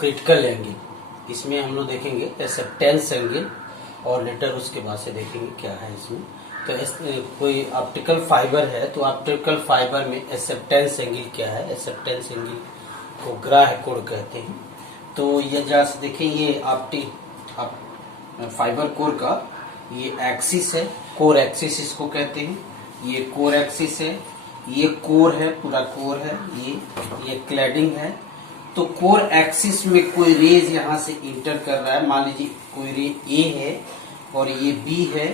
Critical angle. इसमें हम लोग देखेंगे एक्सेप्टेंस एंगल और लेटर उसके बाद से देखेंगे क्या है इसमें। तो कोई ऑप्टिकल फाइबर है तो ऑप्टिकल फाइबर में एक्सेप्टेंस एंगल क्या है, एक्सेप्टेंस एंगल को ग्राह्य कोण कहते हैं। तो ये जरा से देखिए, ये फाइबर कोर का ये एक्सिस है, कोर एक्सिस इसको कहते हैं। ये कोर एक्सिस है, ये कोर है, पूरा कोर है, ये क्लैडिंग है। तो कोर एक्सिस में कोई रेज यहाँ से इंटर कर रहा है, मान लीजिए कोई रे ए है और ये बी है,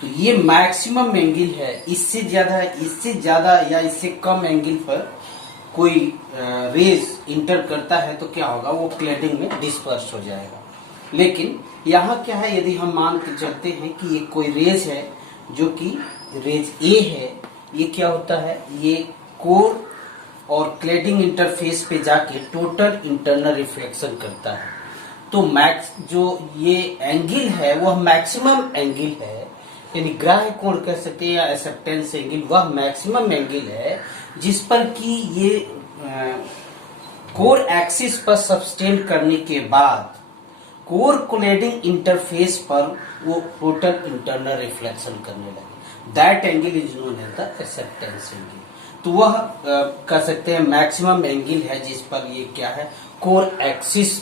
तो ये मैक्सिमम एंगल है। इससे ज्यादा या इससे कम एंगल पर कोई रेज इंटर करता है तो क्या होगा, वो क्लैडिंग में डिस्पर्स हो जाएगा। लेकिन यहाँ क्या है, यदि हम मान के चलते हैं कि ये कोई रेज है जो कि रेज ए है, ये क्या होता है, ये कोर और क्लैडिंग इंटरफेस पे जाके टोटल इंटरनल रिफ्लेक्शन करता है। तो मैक्स जो ये एंगल है वह मैक्सिमम एंगल है, यानी ग्राह्य कोण कह सकते हैं या एक्सेप्टेंस एंगल, वह मैक्सिमम एंगल है जिस पर कि ये कोर एक्सिस पर सबस्टेंड करने के बाद कोर क्लैडिंग इंटरफेस पर वो टोटल इंटरनल रिफ्लेक्शन करने लगे। That angle is known as the acceptance angle. तो वह कह सकते हैं मैक्सिमम एंगल है जिस पर ये क्या है, core axis,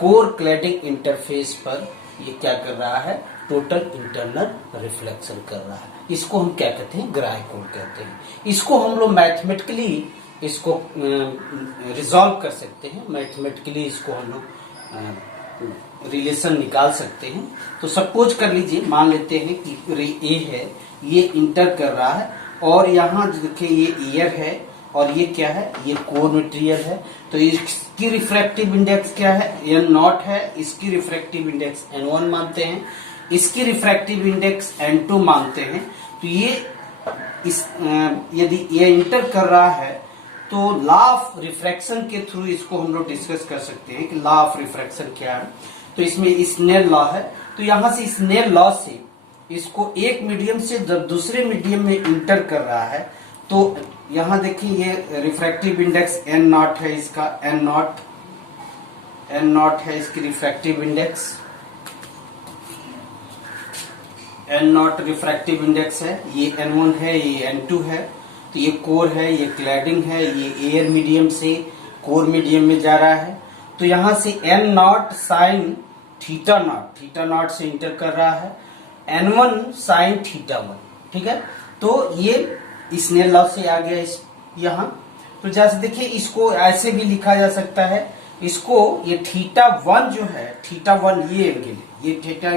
core cladding interface पर ये क्या कर रहा है, टोटल इंटरनल रिफ्लेक्शन कर रहा है। इसको हम क्या कहते हैं, ग्राह्य कोण कहते हैं। इसको हम लोग मैथमेटिकली इसको रिजॉल्व कर सकते हैं, मैथमेटिकली इसको हम लोग रिलेशन निकाल सकते हैं। तो सपोज कर लीजिए, मान लेते हैं कि रे ए है, ये इंटर कर रहा है और यहाँ देखिए ये ईयर है और ये क्या है, ये कोर मटेरियल है। तो इसकी रिफ्रैक्टिव इंडेक्स क्या है, n0 है। इसकी रिफ्रैक्टिव इंडेक्स n1 मानते हैं, इसकी रिफ्रैक्टिव इंडेक्स n2 मानते हैं। तो ये यदि ये इंटर कर रहा है तो लॉ ऑफ रिफ्रैक्शन के थ्रू इसको हम लोग डिस्कस कर सकते हैं कि लॉ ऑफ रिफ्रैक्शन क्या है। तो इसमें स्नेल लॉ है, तो यहां से स्नेल लॉ से इसको एक मीडियम से जब दूसरे मीडियम में इंटर कर रहा है तो यहां देखिए ये रिफ्रैक्टिव इंडेक्स n0 है, इसका n0 है इसकी refractive index, n0 refractive index है। ये n1 है, ये n2 है। तो ये कोर है, ये क्लैडिंग है, ये एयर मीडियम से कोर मीडियम में जा रहा है। तो यहां से n0 साइन थीटा नॉट से इंटर कर रहा है, n1 साइन थीटा 1, ठीक है। तो ये स्नेल लॉ से आ गया यहाँ। तो जैसे देखिए, इसको ऐसे भी लिखा जा सकता है, इसको ये थीटा 1 जो है, थीटा 1 ये एंगल है, ये थीटा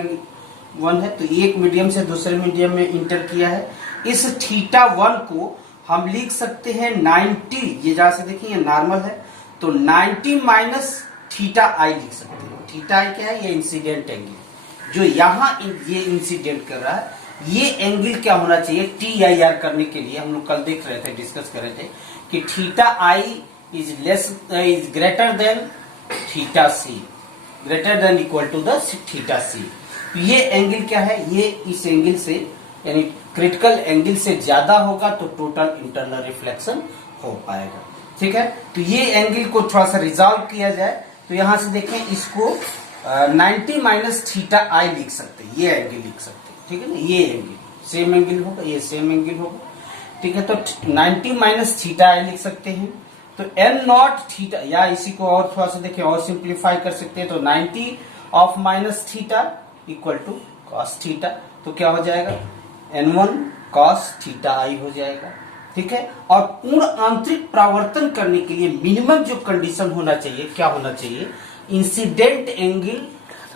1 है। तो एक मीडियम से दूसरे मीडियम में इंटर किया है। इस थीटा 1 को हम लिख सकते हैं 90, ये जहां से देखिए ये नॉर्मल है, तो 90 माइनस थीटा आई लिख सकते हैं। थीटा आई क्या है, ये इंसिडेंट एंगल जो यहाँ ये इंसिडेंट कर रहा है। ये एंगल क्या होना चाहिए, TIR करने के लिए हम लोग कल देख रहे थे, डिस्कस कर रहे थे कि theta I is greater than theta C, greater than equal to the theta C. ये एंगल क्या है, ये इस एंगल से यानी क्रिटिकल एंगल से ज्यादा होगा तो टोटल इंटरनल रिफ्लेक्शन हो पाएगा, ठीक है। तो ये एंगल को थोड़ा सा रिजॉल्व किया जाए तो यहां से देखें, इसको 90 माइनस थीटा आई लिख सकते हैं, ये एंगल लिख सकते हैं, ठीक है ना। ये एंगल सेम एंगल होगा, ये सेम एंगल होगा, ठीक है। तो 90 माइनस थीटा आई लिख सकते हैं। तो n0 थीटा, या इसी को और थोड़ा सा देखें और सिंप्लीफाई कर सकते हैं, तो 90 of minus theta equal to cos theta. तो क्या हो जाएगा, n1 कॉस थीटा आई हो जाएगा, ठीक है। और पूर्ण आंतरिक परावर्तन करने के लिए मिनिमम जो कंडीशन होना चाहिए, क्या होना चाहिए, incident angle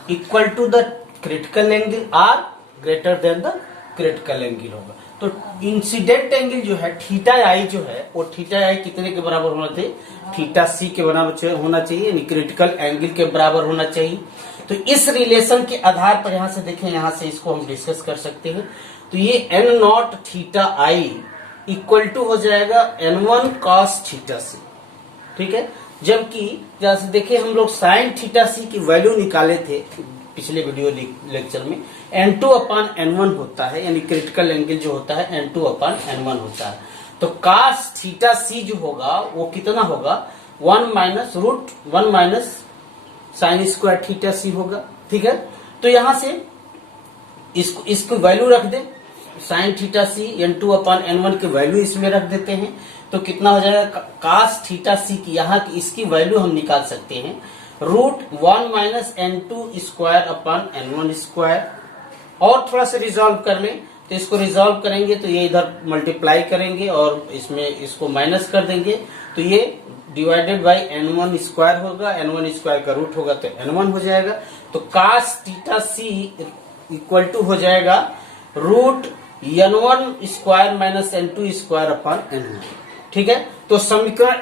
equal to the critical angle or greater than the critical angle होगा। तो इंसिडेंट एंगल जो है थीटा आई जो है, वो थीटा आई कितने के बराबर होना चाहिए, थीटा सी के बराबर होना चाहिए, यानी क्रिटिकल एंगल के बराबर होना चाहिए। तो इस रिलेशन के आधार पर यहां से देखें, यहां से इसको हम डिस्कस कर सकते हैं। तो ये n0 theta I equal to हो जाएगा n1 cos थीटा सी, ठीक है। जबकि जैसे देखिए, हम लोग साइन थीटा सी की वैल्यू निकाले थे पिछले वीडियो लेक्चर में, n2 अपान n1 होता है, यानी क्रिटिकल एंगल जो होता है n2 अपान n1 होता है। तो cos थीटा सी जो होगा वो कितना होगा, 1 minus root 1 minus sine square theta C होगा। ठीक है, तो यहां से इसको वैल्यू रख दे, साइन थीटा सी n2/n1 की वैल्यू इसमें रख देते हैं, तो कितना हो जाएगा, कास थीटा सी की यहाँ की इसकी वैल्यू हम निकाल सकते हैं √1 - n2² और थोड़ा सा रिजॉल्व कर लें, तो इसको रिजॉल्व करेंगे तो ये इधर मल्टीप्लाई करेंगे और इसमें इसको माइनस कर देंगे, तो ये डिवाइडेड बाई n1² होगा, n1² का रूट होगा तो n1 हो जाएगा। तो cos theta c equal to हो जाएगा √n1² - n2² n1। ठीक है, तो समीकरण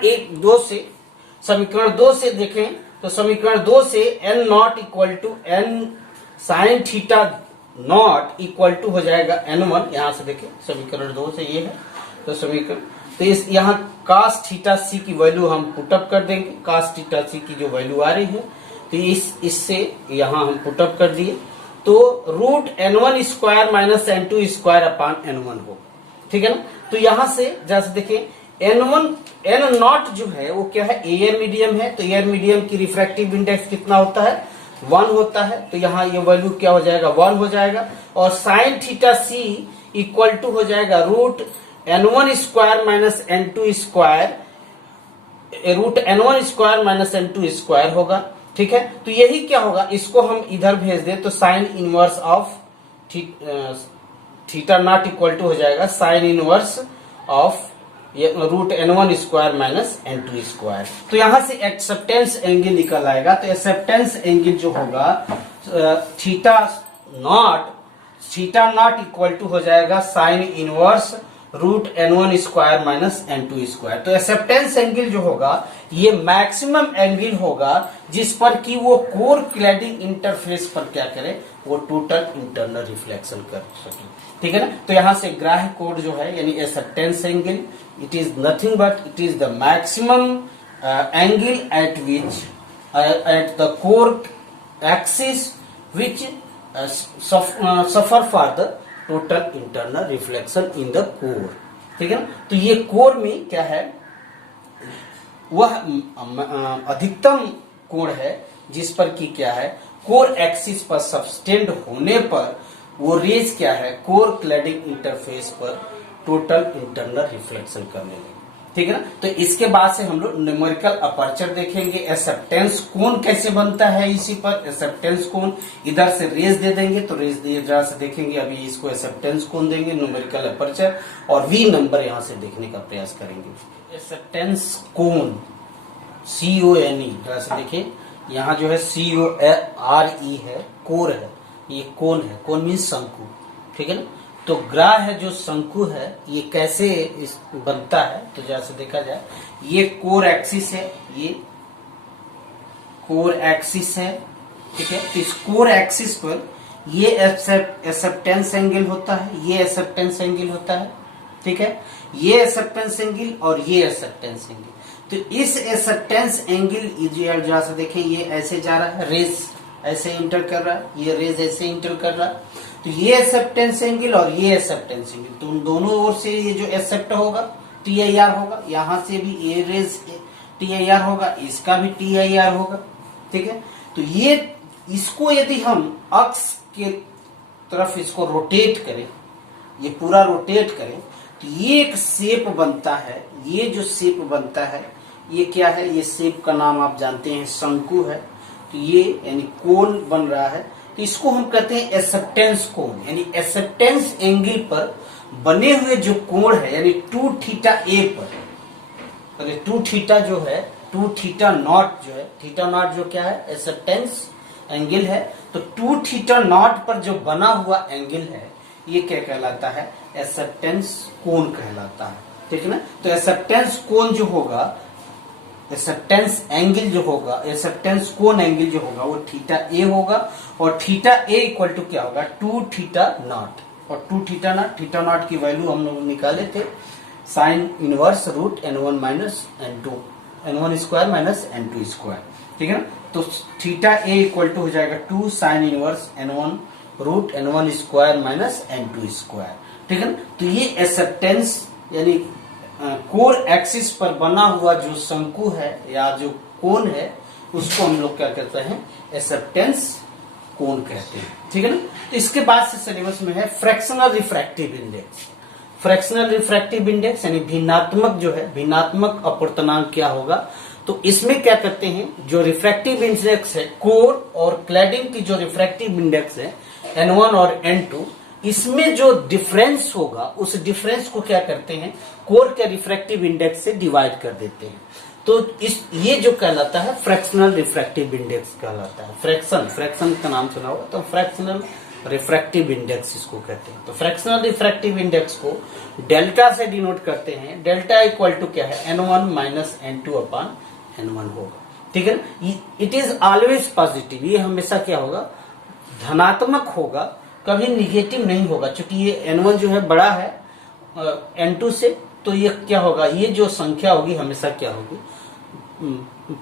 2 से देखें तो समीकरण 2 से n0 equal to n sine theta not equal to हो जाएगा n1। यहां से देखें समीकरण 2 से ये है, तो समीकरण तो इस यहाँ कास थीटा सी की वैल्यू हम पुटअप कर देंगे, कास थीटा सी की जो वैल्यू आ रही है तो इससे यहाँ हम पुटअप कर दिए, तो √n1² - n2² n1 हो। ठीक है ना, तो यहां से जैसे देखें n0 जो है वो क्या है, एयर मीडियम है, तो एयर मीडियम की रिफ्रैक्टिव इंडेक्स कितना होता है, 1 होता है, तो यहाँ ये वैल्यू क्या हो जाएगा, 1 हो जाएगा। और sine theta c equal to हो जाएगा √n1² - n2² होगा। ठीक है, तो यही क्या होगा, इसको हम इधर भेज दें तो sine inverse of theta not equal to हो जाएगा sign inverse of √n1² - n2²। तो यहां से एक्सेप्टेंस एंगल निकल आएगा, तो एक्सेप्टेंस एंगल जो होगा थीटा नॉट इक्वल टू हो जाएगा साइन इनवर्स √n1² - n2²। तो एक्सेप्टेंस एंगल जो होगा ये मैक्सिमम एंगल होगा जिस पर कि वो कोर क्लैडिंग इंटरफेस पर क्या करे, वो टोटल इंटरनल रिफ्लेक्शन कर सके। ठीक है ना, तो यहां से ग्राह्य कोड जो है यानी acceptance angle, it is nothing but it is the maximum angle at which at the core axis which suffer for the total internal reflection in the core। ठीक है ना, तो ये कोर में क्या है, वह अधिकतम कोण है जिस पर कि क्या है, कोर एक्सिस पर सबस्टेंड होने पर वो रेज क्या है, कोर क्लैडिंग इंटरफेस पर टोटल इंटरनल रिफ्लेक्शन करने लगे। ठीक है ना, तो इसके बाद से हम लोग न्यूमेरिकल अपर्चर देखेंगे, एक्सेप्टेंस कोण कैसे बनता है, इसी पर एक्सेप्टेंस कोण इधर से रेज दे देंगे, तो रेज दिए जरा से देखेंगे, अभी इसको एक्सेप्टेंस कोण देंगे न्यूमेरिकल अपर्चर और V नंबर यहां से देखने का प्रयास करेंगे। एक्सेप्टेंस कोण CONE जरा से देखिए, यहाँ जो है CORE है, कोर है, ये कोण है, कोण मीन्स शंकु। ठीक है ना, तो ग्राह्य जो शंकु है ये कैसे बनता है, तो जैसे देखा जाए ये कोर एक्सिस है, ये कोर एक्सिस है। ठीक है, तो इस कोर एक्सिस पर ये एक्सेप्टेंस एंगल होता है, ये एक्सेप्टेंस एंगल होता है। ठीक है, ये एक्सेप्टेंस एंगल और ये एक्सेप्टेंस एंगल, तो इस एक्सेप्टेंस एंगल जैसे देखें ये ऐसे जा रहा है, रेज ऐसे इंटर कर रहा है, ये रेज ऐसे इंटर कर रहा है, तो ये एक्सेप्टेंस एंगल और ये एक्सेप्टेंस एंगल, तो उन दोनों ओर से ये जो एक्सेप्ट होगा TIR होगा, यहां से भी ये रेज TIR होगा, इसका भी TIR होगा। ठीक है, तो ये इसको यदि हम अक्ष के तरफ इसको रोटेट करें, ये पूरा रोटेट करें, तो ये एक शेप बनता है, ये जो शेप बनता है ये क्या है, ये शेप का नाम आप जानते हैं शंकु है, तो ये यानी कोण बन रहा है, तो इसको हम कहते हैं एक्सेप्टेंस कोण, यानी एक्सेप्टेंस एंगल पर बने हुए जो कोण है, यानी 2θA पर, अगर 2θ जो है 2θ0 जो है, θ0 जो क्या है एक्सेप्टेंस एंगल है, तो 2θ0 पर जो बना हुआ एंगल है ये क्या कहलाता है, एक्सेप्टेंस कोण कहलाता है। ठीक है ना, तो एक्सेप्टेंस कोण जो होगा, एक्सेप्टेंस एंगल जो होगा, एक्सेप्टेंस कोण एंगल जो होगा वो θA होगा, और θA इक्वल टू क्या होगा 2θ0, और 2θ0 की वैल्यू हम लोग निकाले थे साइन इनवर्स √n1² - n2²। ठीक है ना, तो θA इक्वल टू हो जाएगा 2 साइन इनवर्स √n1² - n2²। ठीक है ना, तो ये एक्सेप्टेंस यानी कोर एक्सिस पर बना हुआ जो शंकु है या जो कोण है उसको हम लोग क्या कहते हैं, एक्सेप्टेंस कोण कहते हैं। ठीक है ना। तो इसके बाद से सिलेबस में है fractional refractive index. Fractional refractive index यानी भिन्नात्मक जो है, भिन्नात्मक अपवर्तनांक क्या होगा, तो इसमें क्या करते हैं, जो रिफ्रैक्टिव इंडेक्स है कोर और क्लैडिंग की जो रिफ्रैक्टिव इंडेक्स है N1 और N2, इसमें जो डिफरेंस होगा उस डिफरेंस को क्या करते हैं, कोर के रिफ्रैक्टिव इंडेक्स से डिवाइड कर देते हैं। तो ये जो कहलाता है फ्रैक्शनल रिफ्रैक्टिव इंडेक्स कहलाता है। फ्रैक्शन का नाम सुना होगा, तो फ्रैक्शनल रिफ्रैक्टिव इंडेक्स इसको कहते हैं। तो फ्रैक्शनल रिफ्रैक्टिव इंडेक्स को डेल्टा से डिनोट करते हैं। डेल्टा इक्वल टू क्या है, N1 minus N2 upon N1 होगा। ठीक है ना। इट इज ऑलवेज पॉजिटिव, ये हमेशा क्या होगा, धनात्मक होगा, कभी निगेटिव नहीं होगा। क्योंकि ये N1 जो है बड़ा है N2 से, तो ये क्या होगा, ये जो संख्या होगी हमेशा क्या होगी,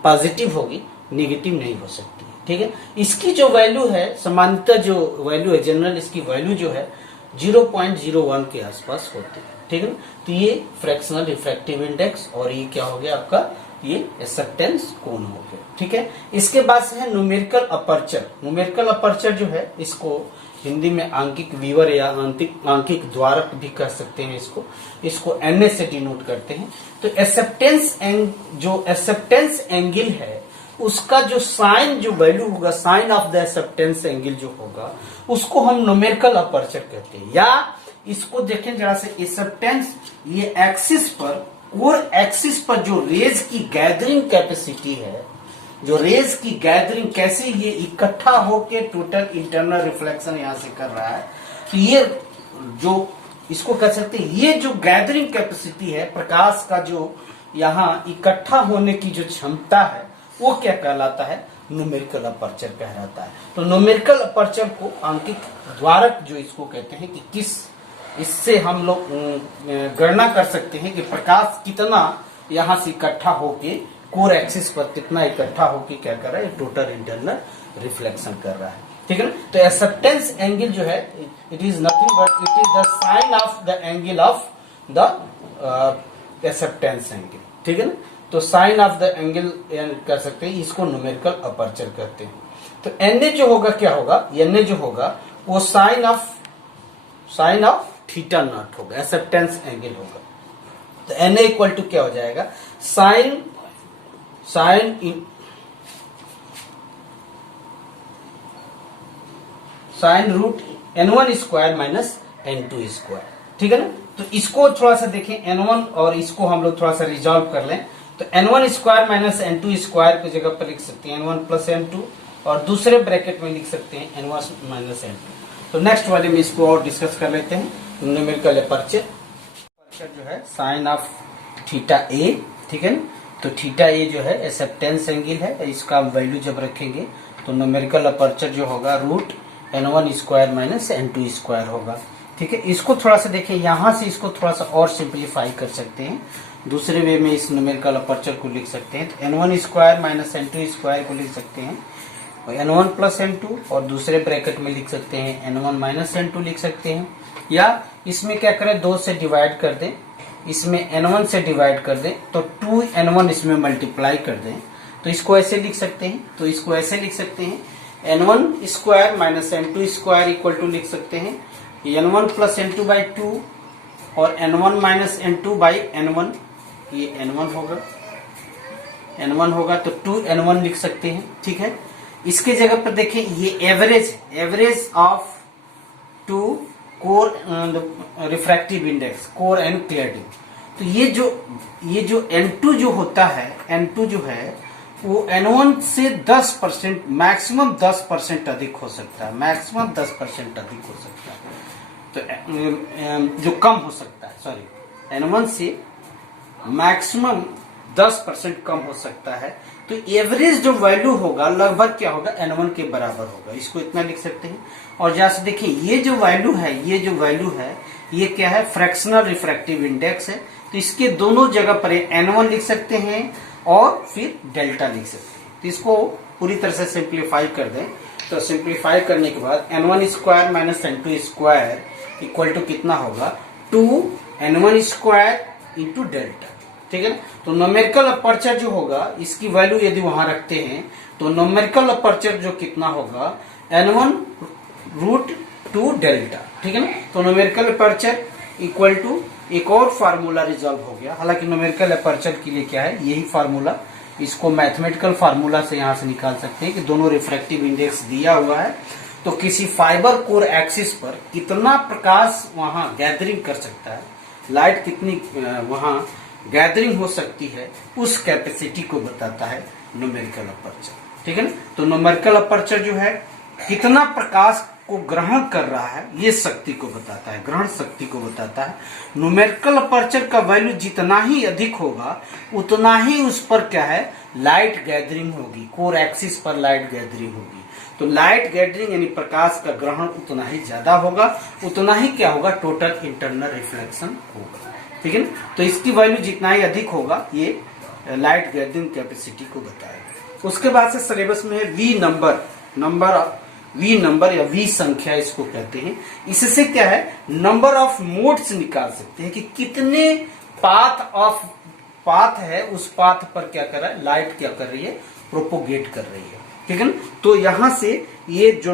पॉजिटिव होगी, निगेटिव नहीं हो सकती। ठीक है। इसकी जो वैल्यू है, सामान्यतः जो वैल्यू है जनरल, इसकी वैल्यू जो है 0.01 के आसपास होती है। ठीक है ना। तो ये फ्रैक्शनल रिफ्रैक्टिव इंडेक्स और ये क्या हो गया आपका, ये एक्सेप्टेंस कोण हो गया। ठीक है। इसके बाद से है न्यूमेरिकल अपर्चर। न्यूमेरिकल अपर्चर जो है, इसको हिंदी में आंकिक वीवर या आंकिक द्वारक भी कह सकते हैं। इसको NA से डिनोट करते हैं। तो जो एक्सेप्टेंस एंगल है उसका जो साइन, जो वैल्यू होगा, sine of the acceptance angle जो होगा, उसको हम न्यूमेरिकल अपर्चर कहते हैं। या इसको देखें जरा से, एक्सेप्टेंस ये एक्सिस पर, कोर एक्सिस पर जो रेज की गैदरिंग कैपेसिटी है, जो रेज की गैदरिंग कैसे ये इकट्ठा होके टोटल इंटरनल रिफ्लेक्शन यहां से कर रहा है, तो ये जो इसको कह सकते हैं, ये जो गैदरिंग कैपेसिटी है, प्रकाश का जो यहाँ इकट्ठा होने की जो क्षमता है, वो क्या कहलाता है, न्यूमेरिकल अपर्चर कहलाता है। तो न्यूमेरिकल अपर्चर को आंकिक द्वारक जो इसको कहते हैं कि किस, इससे हम लोग गणना कर सकते हैं कि प्रकाश कितना यहां से इकट्ठा होके कोर एक्सिस पर कितना इकट्ठा होके क्या कर रहा है, टोटल इंटरनल रिफ्लेक्शन कर रहा है। ठीक है ना। तो एक्सेप्टेंस एंगल जो है, it is nothing but it is the sine of the angle of the acceptance angle. ठीक है ना। तो साइन ऑफ द एंगल कर सकते हैं, इसको न्यूमेरिकल अपर्चर कहते हैं। तो NA जो होगा क्या होगा, NA जो होगा वो साइन ऑफ थीटा नॉट होगा, एक्सेप्टेंस एंगल होगा। तो NA इक्वल टू क्या हो जाएगा, sine root N1 square minus N2 square. ठीक है ना। तो इसको थोड़ा सा देखें, N1 और इसको हम लोग थोड़ा सा रिजॉल्व कर लें। तो N1 square minus N2 square की जगह पर लिख सकते हैं N1 प्लस N2, और दूसरे ब्रैकेट में लिख सकते हैं N1 माइनस N2। तो नेक्स्ट वाले में इसको और डिस्कस कर लेते हैं। न्यूमेरिकल अपर्चर जो है साइन ऑफ थीटा A। ठीक है ना। तो थीटा A जो है एक्सेप्टेंस एंगल है, इसका वैल्यू जब रखेंगे तो न्यूमेरिकल अपर्चर जो होगा root N1 square minus N2 square होगा। ठीक है। इसको थोड़ा सा देखिए, यहां से इसको थोड़ा सा और सिंप्लीफाई कर सकते हैं, दूसरे वे में इस न्यूमेरिकल अपर्चर को लिख सकते हैं। तो N1 square minus N2 square को लिख सकते हैं N1 प्लस N2, और दूसरे ब्रैकेट में लिख सकते हैं N1 माइनस N2 लिख सकते हैं। या इसमें क्या करें, 2 से डिवाइड कर दें, इसमें N1 से डिवाइड कर दें, तो 2N1 इसमें मल्टीप्लाई कर दें, तो इसको ऐसे लिख सकते हैं। तो इसको ऐसे लिख सकते हैं N1 square minus N2 square equal to लिख सकते हैं N1 प्लस N2 बाई 2 और N1 minus N2 by N1, ये N1 होगा तो 2N1 लिख सकते हैं। ठीक है। इसके जगह पर देखें, ये average of two core refractive index, core and cladding. तो ये जो N2 जो होता है, N2 जो है वो N1 से 10%, मैक्सिमम 10% अधिक हो सकता है, मैक्सिमम 10% अधिक हो सकता है। तो जो कम हो सकता है, सॉरी, N1 से मैक्सिमम 10% कम हो सकता है। तो एवरेज जो वैल्यू होगा लगभग क्या होगा, N1 के बराबर होगा, इसको इतना लिख सकते हैं। और जैसे देखिए, ये जो वैल्यू है ये क्या है, फ्रैक्शनल रिफ्रैक्टिव इंडेक्स है। तो इसके दोनों जगह पर N1 लिख सकते हैं और फिर डेल्टा लिख सकते हैं। तो इसको पूरी तरह से सिंप्लीफाई कर दें, तो सिंप्लीफाई करने के बाद N1 square minus N2 square equal to कितना होगा, 2N1 स्क्वायर इंटू डेल्टा। ठीक है ना। तो न्यूमेरिकल अपर्चर जो होगा इसकी वैल्यू यदि वहां रखते हैं तो न्यूमेरिकल अपर्चर जो कितना होगा n1√2 डेल्टा, ठीक है ना। तो न्यूमेरिकल अपर्चर इक्वल टू एक और फार्मूला रिजॉल्व हो गया। हालांकि न्यूमेरिकल अपर्चर के लिए क्या है, यही फार्मूला, इसको मैथमेटिकल फार्मूला से यहां से निकाल सकते हैं कि दोनों रिफ्रैक्टिव इंडेक्स दिया हुआ है तो किसी फाइबर कोर एक्सिस पर कितना प्रकाश वहां गैदरिंग कर सकता है, लाइट कितनी वहां गैदरिंग हो सकती है, उस कैपेसिटी को बताता है न्यूमेरिकल अपर्चर, ठीक है ना। तो न्यूमेरिकल अपर्चर जो है कितना प्रकाश को ग्रहण कर रहा है ये शक्ति को बताता है, ग्रहण शक्ति को बताता है। न्यूमेरिकल अपर्चर का वैल्यू जितना ही अधिक होगा उतना ही उस पर क्या है, लाइट गैदरिंग होगी, कोर एक्सिस पर लाइट गैदरिंग होगी। तो लाइट गैदरिंग यानी प्रकाश का ग्रहण उतना ही ज्यादा होगा, उतना ही क्या होगा, टोटल इंटरनल रिफ्लेक्शन होगा, ठीक है ना। तो इसकी वैल्यू जितना ही अधिक होगा ये लाइट गैदरिंग कैपेसिटी को बताएगा। उसके बाद से सिलेबस में है वी नंबर या वी संख्या इसको कहते हैं। इससे क्या है, नंबर ऑफ मोड्स निकाल सकते हैं कि कितने पाथ है, उस पाथ पर क्या कर रहा है, लाइट क्या कर रही है, प्रोपोगेट कर रही है, ठीक है ना। तो यहां से ये जो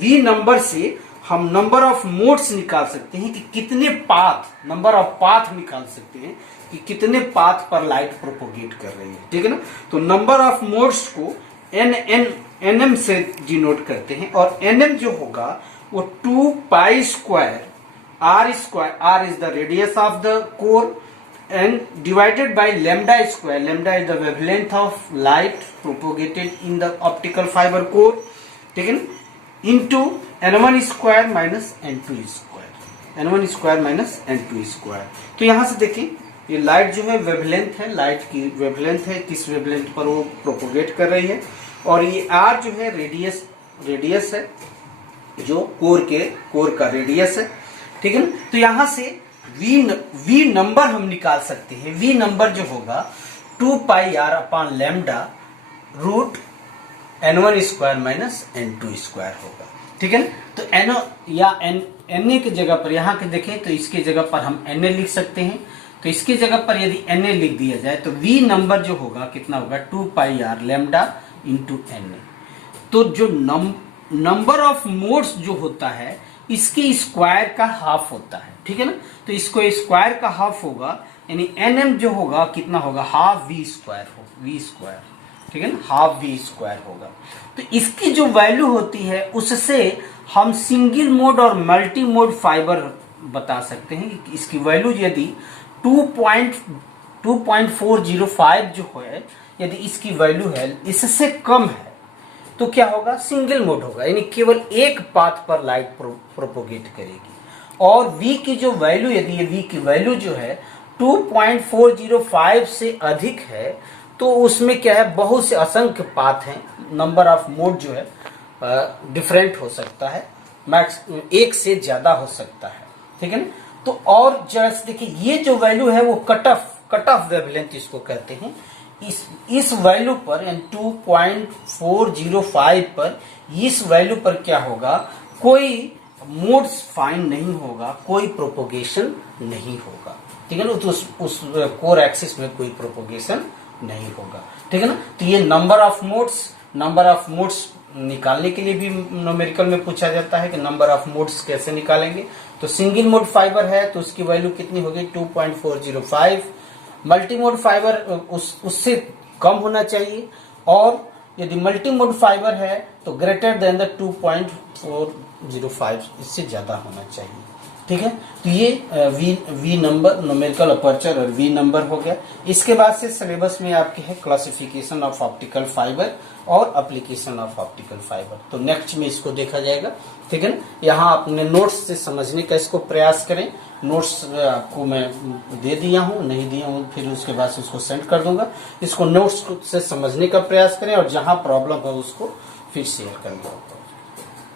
वी नंबर से हम नंबर ऑफ मोड्स निकाल सकते हैं कि कितने पाथ, नंबर ऑफ पाथ निकाल सकते हैं कि कितने पाथ पर लाइट प्रोपोगेट कर रही है, ठीक है ना। तो नंबर ऑफ मोड्स को एनएम से डिनोट करते हैं और एनएम जो होगा वो 2 pi square R is the radius of the core and divided by lambda square, lambda is the wavelength of light propagated in the optical fibre core, ठीक है ना, into n1 square minus n2 square, n1 square minus n2 square. तो यहां से देखिए ये light जो है वेवलेंथ है, लाइट की वेवलेंथ है, किस वेवलेंथ पर वो प्रोपोगेट कर रही है, और ये आर जो है रेडियस है, जो कोर का रेडियस है, ठीक है ना। तो यहां से वी नंबर हम निकाल सकते हैं। वी नंबर जो होगा 2 pi R upon lambda root n1 square minus n2 square होगा, ठीक है ना। तो एन या एन की जगह पर यहाँ के देखें तो इसकी जगह पर हम एन लिख सकते हैं। तो इसकी जगह पर यदि एन लिख दिया जाए तो वी नंबर जो होगा कितना होगा, 2 pi R lambda into N. तो जो नंबर ऑफ मोड्स जो होता है इसके स्क्वायर का हाफ होता है, ठीक है ना। तो इसको स्क्वायर का हाफ होगा यानी एनएम जो होगा कितना होगा, हाफ वी स्क्वायर हो, ठीक है ना, हाफ वी स्क्वायर होगा। तो इसकी जो वैल्यू होती है उससे हम सिंगल मोड और मल्टी मोड फाइबर बता सकते हैं कि इसकी वैल्यू यदि 2.405 जो है, यदि इसकी वैल्यू है इससे कम है तो क्या होगा, सिंगल मोड होगा, यानी केवल एक पाथ पर लाइट प्रोपोगेट करेगी। और v की जो वैल्यू, यदि ये v की वैल्यू जो है 2.405 से अधिक है तो उसमें क्या है, बहुत से असंख्य पाथ हैं, नंबर ऑफ मोड जो है डिफरेंट हो सकता है, मैक्स एक से ज्यादा हो सकता है, ठीक है ना। तो और जैसे देखिए ये जो वैल्यू है वो कट ऑफ वेवलेंथ इसको कहते हैं। इस वैल्यू पर यानी 2.405 पर इस वैल्यू पर क्या होगा, कोई मोड्स फाइंड नहीं होगा, कोई प्रोपोगेशन नहीं होगा, ठीक है ना। तो उस कोर एक्सिस में कोई प्रोपोगेशन नहीं होगा, ठीक है ना। तो ये नंबर ऑफ मोड्स निकालने के लिए भी न्यूमेरिकल में पूछा जाता है कि नंबर ऑफ मोड्स कैसे निकालेंगे। तो सिंगल मोड फाइबर है तो उसकी वैल्यू कितनी होगी, 2.405। मल्टी मोड फाइबर उससे कम होना चाहिए, और यदि मल्टी मोड फाइबर है तो ग्रेटर देन द 2.405, इससे ज्यादा होना चाहिए, ठीक है। तो ये वी नंबर, न्यूमेरिकल अपर्चर और वी नंबर हो गया। इसके बाद से सिलेबस में आपके है क्लासिफिकेशन ऑफ ऑप्टिकल फाइबर और एप्लीकेशन ऑफ ऑप्टिकल फाइबर। तो नेक्स्ट में इसको देखा जाएगा, ठीक है ना। यहाँ अपने नोट्स से समझने का इसको प्रयास करें। नोट्स आपको मैं दे दिया हूँ, नहीं दिया हूँ फिर उसके बाद से उसको सेंड कर दूंगा। इसको नोट्स से समझने का प्रयास करें और जहाँ प्रॉब्लम हो उसको फिर शेयर कर दो।